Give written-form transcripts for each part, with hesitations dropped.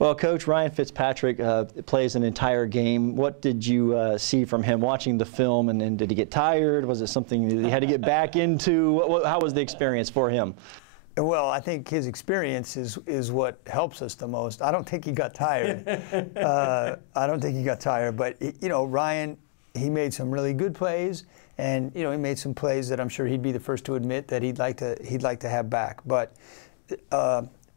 Well, Coach, Ryan Fitzpatrick plays an entire game. What did you see from him watching the film, and did he get tired? Was it something that he had to get back into? How was the experience for him? Well, I think his experience is what helps us the most. I don't think he got tired. I don't think he got tired, but you know, Ryan, he made some really good plays, and you know, he made some plays that I'm sure he'd be the first to admit that he'd like to have back. But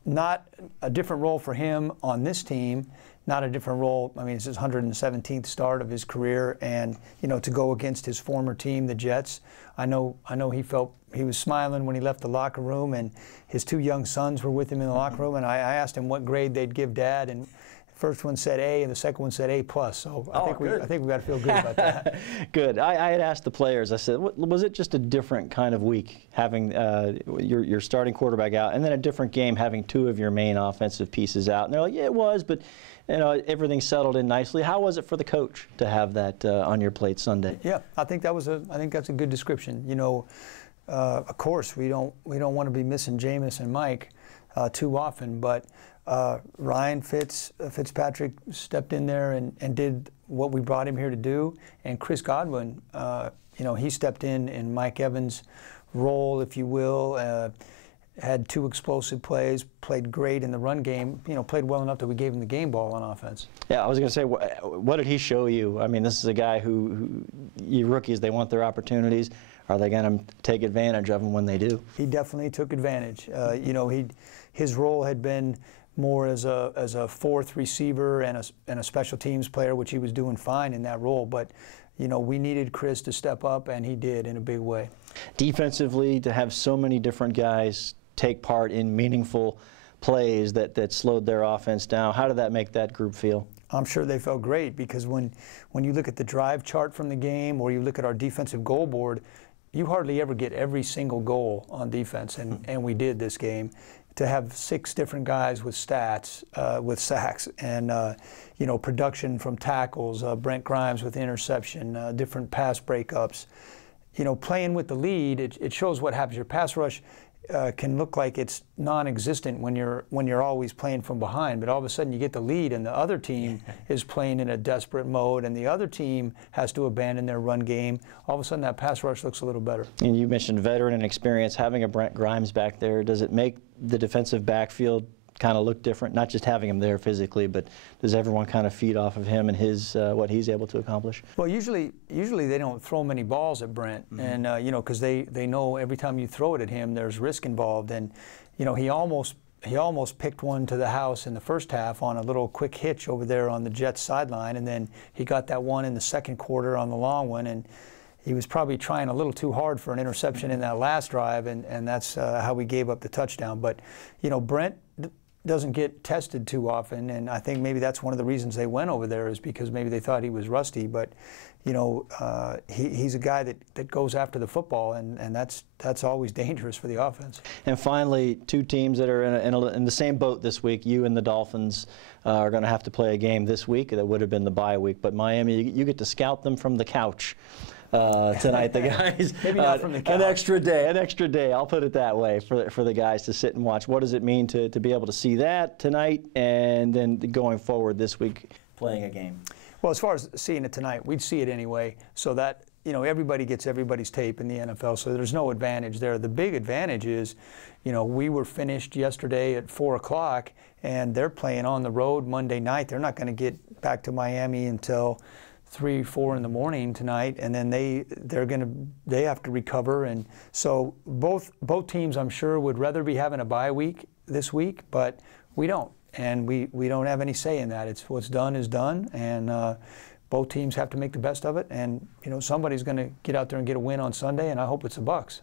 not a different role for him on this team. Not a different role. I mean, it's his 117th start of his career, and you know, to go against his former team, the Jets. I know he was smiling when he left the locker room, and his two young sons were with him in the locker room, and I asked him what grade they'd give Dad, and the first one said A, and the second one said A+. So I think we got to feel good about that. Good. I had asked the players. I said, was it just a different kind of week having your starting quarterback out, and then a different game having two of your main offensive pieces out? And they're like, yeah, it was, but you know, everything settled in nicely. How was it for the coach to have that on your plate Sunday? Yeah, I think that's a good description. You know, of course we don't want to be missing Jameis and Mike too often, but Ryan Fitzpatrick stepped in there and did what we brought him here to do, and Chris Godwin, you know, he stepped in Mike Evans' role, if you will. Had two explosive plays, played great in the run game, you know, played well enough that we gave him the game ball on offense. Yeah, I was going to say, what did he show you? I mean, this is a guy who you rookies, they want their opportunities. Are they going to take advantage of them when they do? He definitely took advantage. You know, his role had been more as a fourth receiver and a special teams player, which he was doing fine in that role. But you know, we needed Chris to step up, and he did in a big way. Defensively, to have so many different guys take part in meaningful plays that slowed their offense down, how did that make that group feel? I'm sure they felt great, because when you look at the drive chart from the game, or you look at our defensive goal board, you hardly ever get every single goal on defense, and we did this game. To have 6 different guys with stats, with sacks, and you know, production from tackles, Brent Grimes with interception, different pass breakups. You know, playing with the lead, it shows what happens. Your pass rush can look like it's non-existent when you're always playing from behind, but all of a sudden you get the lead, and the other team is playing in a desperate mode, and the other team has to abandon their run game. All of a sudden that pass rush looks a little better. And you mentioned veteran and experience. Having a Brent Grimes back there, does it make the defensive backfield kind of look different? Not just having him there physically, but does everyone kind of feed off of him and his what he's able to accomplish? Well, usually they don't throw many balls at Brent, and you know, because they know every time you throw it at him, there's risk involved. And you know, he almost picked one to the house in the first half on a little quick hitch over there on the Jets sideline, and then he got that one in the second quarter on the long one, and he was probably trying a little too hard for an interception in that last drive, and that's how we gave up the touchdown. But you know, Brent doesn't get tested too often, and I think maybe that's one of the reasons they went over there, is because maybe they thought he was rusty. But you know, he's a guy that goes after the football, and that's always dangerous for the offense. And finally, two teams that are in the same boat this week. You and the Dolphins are going to have to play a game this week. That would have been the bye week, but Miami, you get to scout them from the couch. Tonight, the guys, maybe not from the couch. An extra day. I'll put it that way for the guys to sit and watch. What does it mean to be able to see that tonight, and then going forward this week playing a game? Well, as far as seeing it tonight, we'd see it anyway. So that, you know, everybody gets everybody's tape in the NFL. So there's no advantage there. The big advantage is, you know, we were finished yesterday at 4 o'clock, and they're playing on the road Monday night. They're not going to get back to Miami until 3, 4 in the morning tonight, and then they have to recover. And so both teams, I'm sure, would rather be having a bye week this week, but we don't, and we don't have any say in that. It's what's done is done, and both teams have to make the best of it. And you know, somebody's going to get out there and get a win on Sunday, and I hope it's the Bucs.